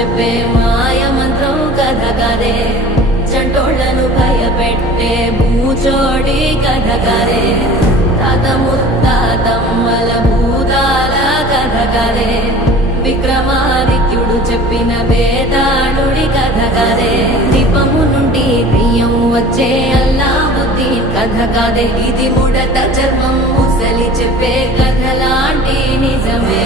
చెప్పే మాయ మంత్రం కథ కదే చంటోళ్లను భయపెట్టే భూచోడి కథ కదే తాత ముత్తాతమ్మల భూతాల కథ కదే విక్రమాదిత్యుడు చెప్పిన వేదాళుడి కథ కదే దీపము నుండి బియ్యం వచ్చే అల్లావుద్దీన్ కథ కదే ఇది ముడత చర్మం ముసలి చెప్పే కథ లాంటి నిజమే